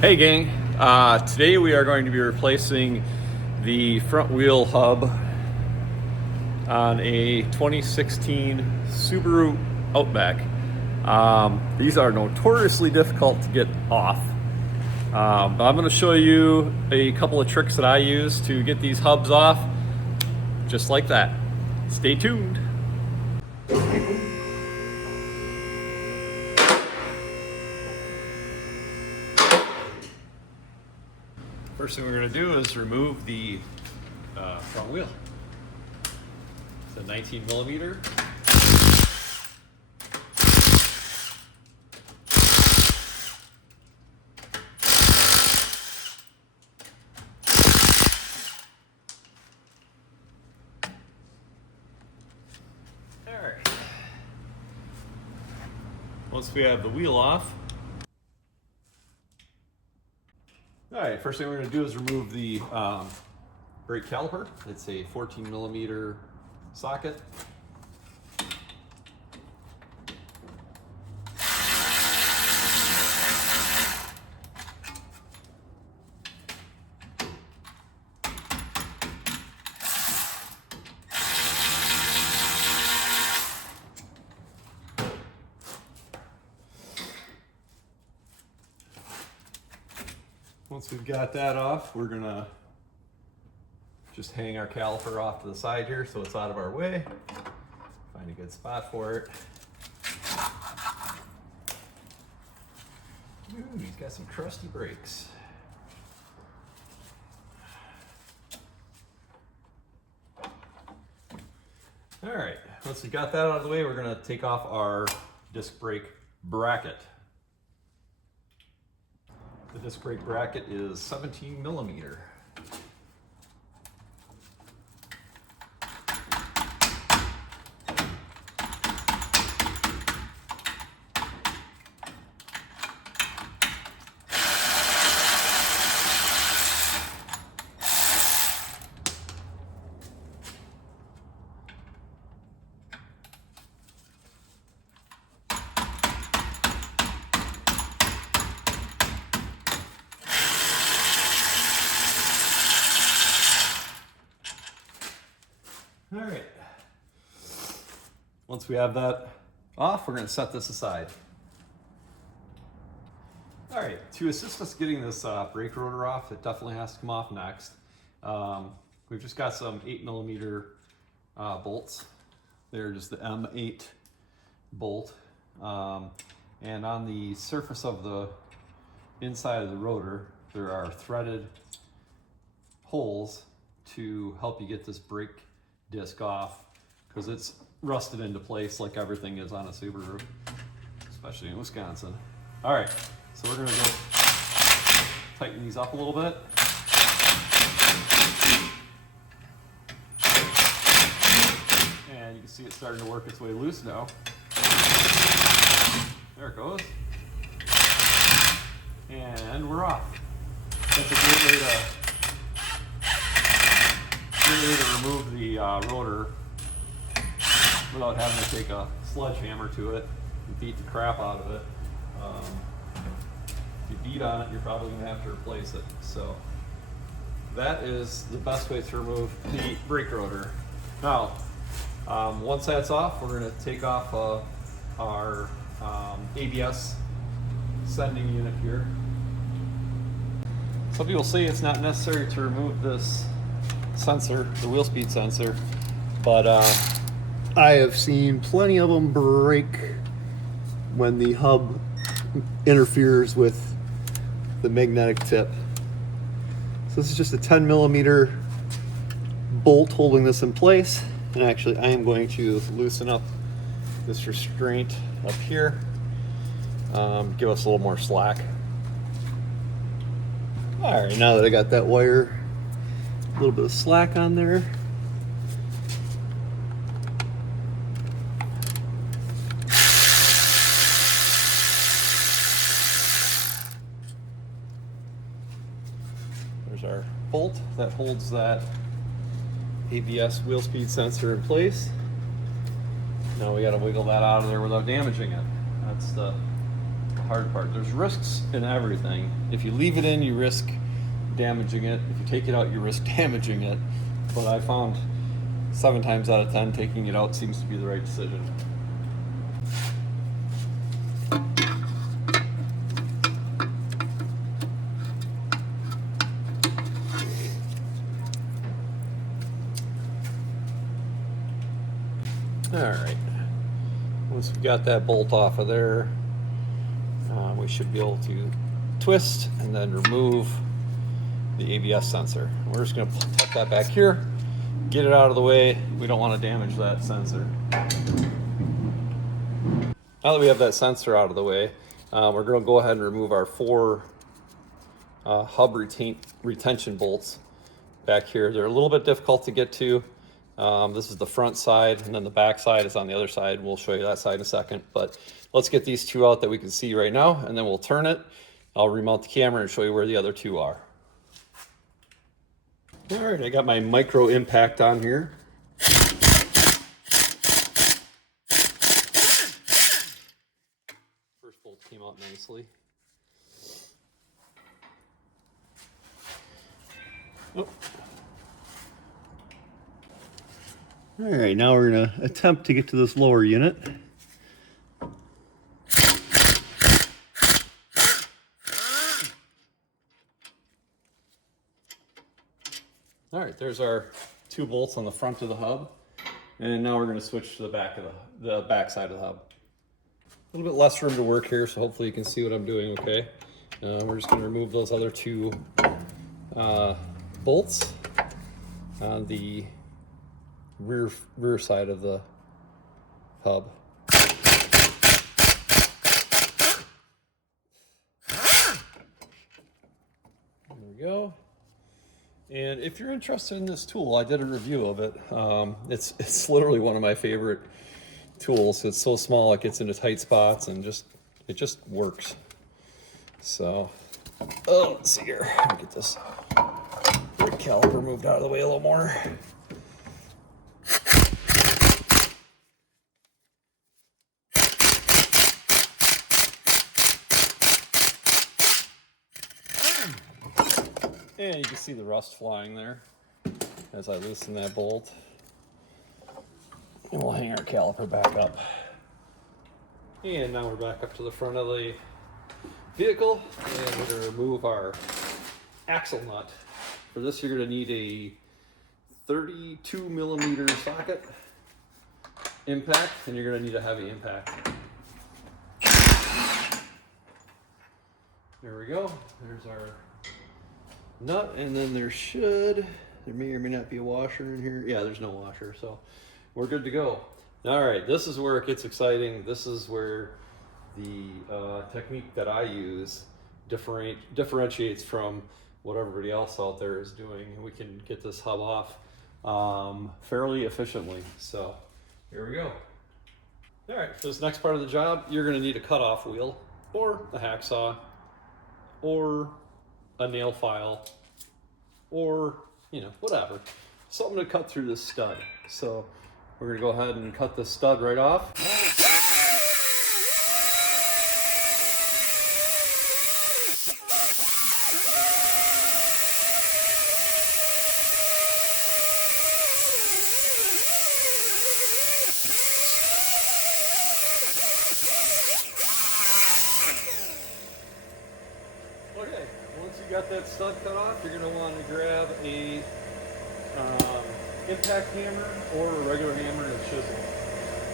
Hey gang, today we are going to be replacing the front wheel hub on a 2016 Subaru Outback. These are notoriously difficult to get off. But I'm going to show you a couple of tricks that I use to get these hubs off just like that. Stay tuned. First thing we're going to do is remove the front wheel. It's a 19 millimeter. All right. Once we have the wheel off, all right, first thing we're going to do is remove the brake caliper. It's a 14 millimeter socket. Once we've got that off, we're gonna just hang our caliper off to the side here so it's out of our way. Find a good spot for it. Ooh, he's got some crusty brakes. All right, once we got that out of the way, we're gonna take off our disc brake bracket. The disc brake bracket is 17 millimeter. All right, once we have that off, we're going to set this aside. All right, to assist us getting this brake rotor off, it definitely has to come off next. We've just got some 8 millimeter bolts. They're just the M8 bolt. And on the surface of the inside of the rotor, there are threaded holes to help you get this brake disc off, because it's rusted into place like everything is on a Subaru, especially in Wisconsin. All right, so we're gonna go tighten these up a little bit. And you can see it's starting to work its way loose now. There it goes. And we're off. That's a great way to remove the rotor without having to take a sledgehammer to it and beat the crap out of it. If you beat on it, you're probably going to have to replace it. So that is the best way to remove the brake rotor. Now, once that's off, we're going to take off our ABS sending unit here. Some people say it's not necessary to remove this sensor, the wheel speed sensor, but I have seen plenty of them break when the hub interferes with the magnetic tip. So this is just a 10 millimeter bolt holding this in place, and actually I am going to loosen up this restraint up here, give us a little more slack. All right, now that I got that wire, a little bit of slack on there. There's our bolt that holds that ABS wheel speed sensor in place. Now we got to wiggle that out of there without damaging it. That's the the hard part. There's risks in everything. If you leave it in, you risk damaging it. If you take it out, you risk damaging it. But I found 7 times out of 10 taking it out seems to be the right decision. All right, once we've got that bolt off of there, we should be able to twist and then remove the ABS sensor. We're just going to put that back here, get it out of the way. We don't want to damage that sensor. Now that we have that sensor out of the way, we're going to go ahead and remove our 4 hub retention bolts back here. They're a little bit difficult to get to. This is the front side, and then the back side is on the other side. We'll show you that side in a second, but let's get these 2 out that we can see right now, and then we'll turn it. I'll remount the camera and show you where the other 2 are. All right, I got my micro impact on here. First bolt came out nicely. Oh. All right, now we're going to attempt to get to this lower unit. All right, there's our 2 bolts on the front of the hub, and now we're going to switch to the back of the back side of the hub. A little bit less room to work here, so hopefully you can see what I'm doing okay. We're just going to remove those other 2 bolts on the rear side of the hub. There we go. And if you're interested in this tool, I did a review of it. It's literally one of my favorite tools. It's so small, it gets into tight spots, and it just works. So, let's see here. Let me get this caliper moved out of the way a little more. And you can see the rust flying there as I loosen that bolt. And we'll hang our caliper back up. And now we're back up to the front of the vehicle, and we're going to remove our axle nut. For this, you're going to need a 32 millimeter socket impact, and you're going to need a heavy impact. There we go. There's our nut, and then there may or may not be a washer in here. Yeah, there's no washer, so we're good to go. All right, this is where it gets exciting. This is where the technique that I use differentiates from what everybody else out there is doing. We can get this hub off fairly efficiently. So here we go. All right, for this next part of the job, you're going to need a cutoff wheel or a hacksaw or a nail file, or whatever, something to cut through this stud. So we're going to go ahead and cut this stud right off. Okay, once you got that stud cut off, you're going to want to grab a impact hammer or a regular hammer and a chisel.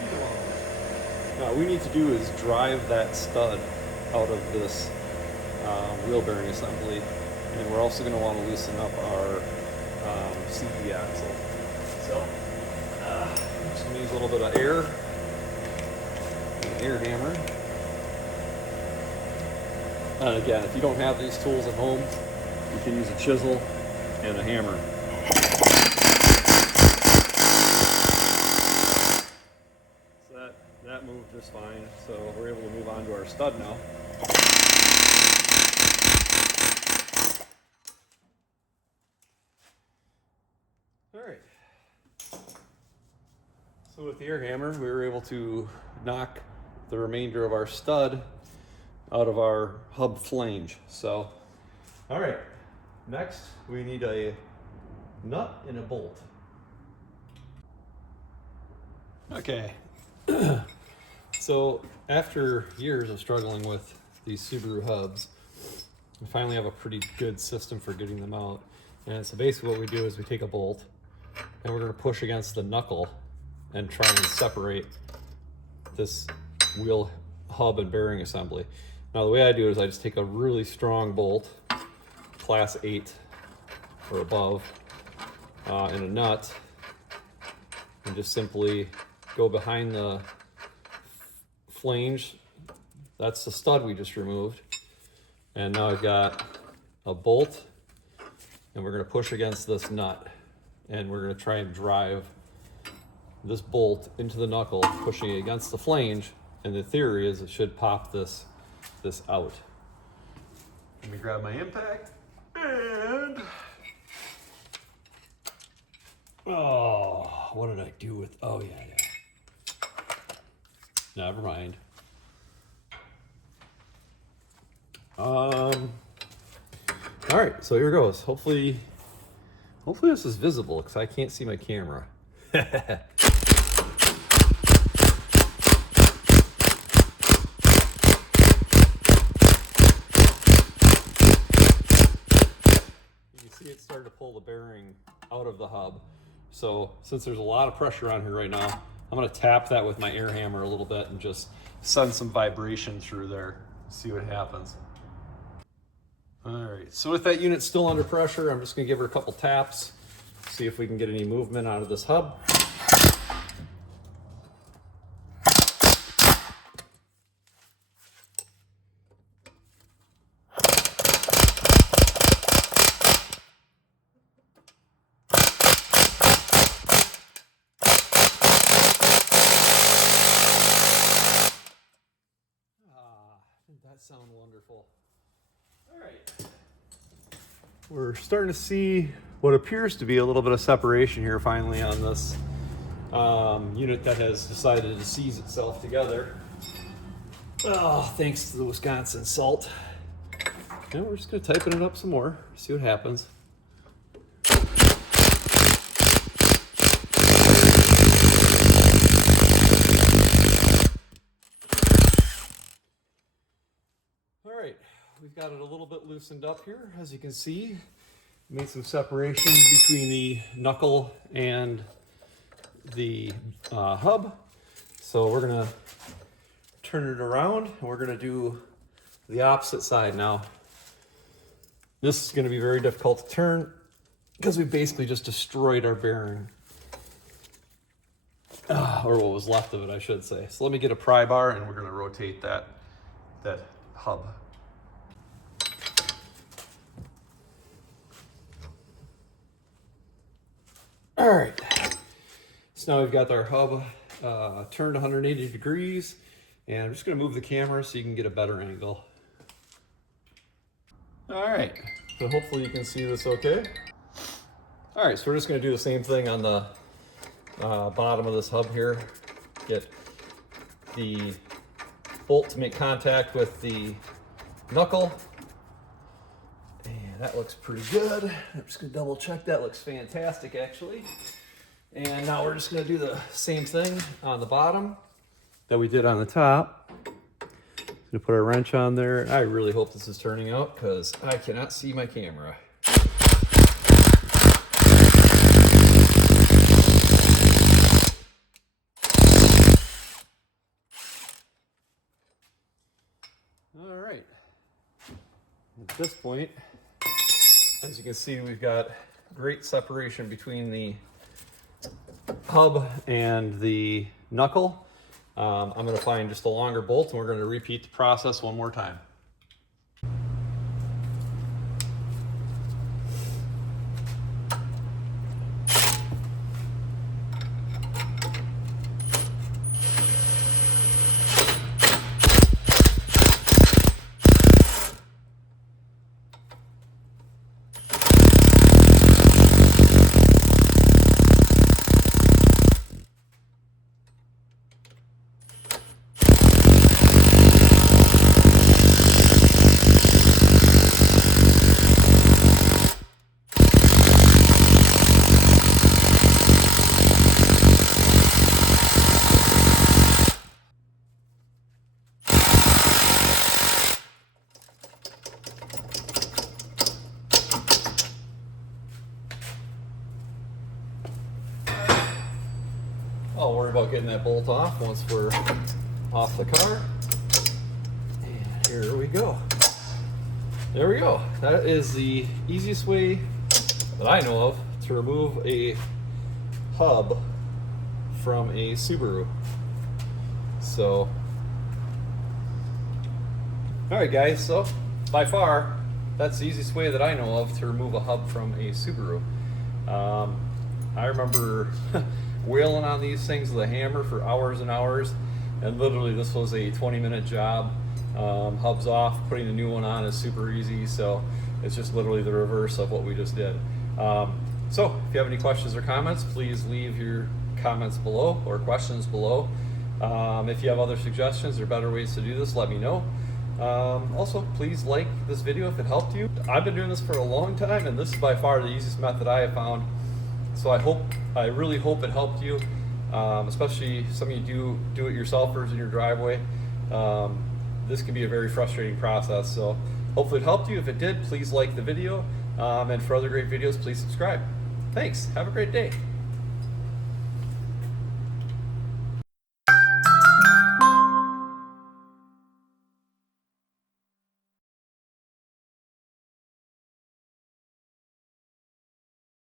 Either one. Now, what we need to do is drive that stud out of this wheel bearing assembly, and we're also going to want to loosen up our CE axle. So, I'm just going to use a little bit of an air hammer. And again, if you don't have these tools at home, you can use a chisel and a hammer. So that moved just fine. So we're able to move on to our stud now. All right. So with the air hammer, we were able to knock the remainder of our stud out of our hub flange. So, all right, next we need a nut and a bolt. Okay, so after years of struggling with these Subaru hubs, we finally have a pretty good system for getting them out. And so basically what we do is we take a bolt and we're going to push against the knuckle and try and separate this wheel hub and bearing assembly. Now the way I do it is I just take a really strong bolt, class 8 or above, and a nut, and just simply go behind the flange. That's the stud we just removed. And now I've got a bolt, and we're going to push against this nut, and we're going to try and drive this bolt into the knuckle, pushing it against the flange. And the theory is it should pop this out. Let me grab my impact, and oh, what did I do with? Oh yeah. Never mind. All right, so here goes. Hopefully this is visible because I can't see my camera. You can see it started to pull the bearing out of the hub. So since there's a lot of pressure on here right now, I'm going to tap that with my air hammer a little bit and just send some vibration through there. See what happens. All right, so with that unit still under pressure, I'm just going to give her a couple taps, see if we can get any movement out of this hub. Didn't that sound wonderful? All right, we're starting to see what appears to be a little bit of separation here finally on this unit that has decided to seize itself together. Oh, thanks to the Wisconsin salt. And we're just going to tighten it up some more, see what happens. All right, we've got it a little bit loosened up here. As you can see, made some separation between the knuckle and the hub. So we're gonna turn it around and we're gonna do the opposite side now. This is gonna be very difficult to turn because we basically just destroyed our bearing. Or what was left of it, I should say. So let me get a pry bar and we're gonna rotate that hub. All right, so now we've got our hub turned 180 degrees, and I'm just gonna move the camera so you can get a better angle. All right, so hopefully you can see this okay. All right, so we're just gonna do the same thing on the bottom of this hub here. Get the bolt to make contact with the knuckle. And that looks pretty good. I'm just gonna double check. That looks fantastic actually. And now we're just gonna do the same thing on the bottom that we did on the top. Gonna put our wrench on there. I really hope this is turning out because I cannot see my camera. All right, at this point, as you can see, we've got great separation between the hub and the knuckle. I'm going to find just a longer bolt and we're going to repeat the process one more time. worry about getting that bolt off once we're off the car. And here we go. There we go. That is the easiest way that I know of to remove a hub from a Subaru. So, alright guys, so by far, that's the easiest way that I know of to remove a hub from a Subaru. I remember wailing on these things with a hammer for hours and hours, and literally this was a 20-minute job. Hubs off, putting a new one on is super easy, so it's just literally the reverse of what we just did. So if you have any questions or comments, please leave your comments below or questions below. If you have other suggestions or better ways to do this, let me know. Also, please like this video if it helped you. I've been doing this for a long time, and this is by far the easiest method I have found. So I really hope it helped you, especially some of you do-it-yourselfers in your driveway. This can be a very frustrating process, so hopefully it helped you. If it did, please like the video, and for other great videos, please subscribe. Thanks. Have a great day.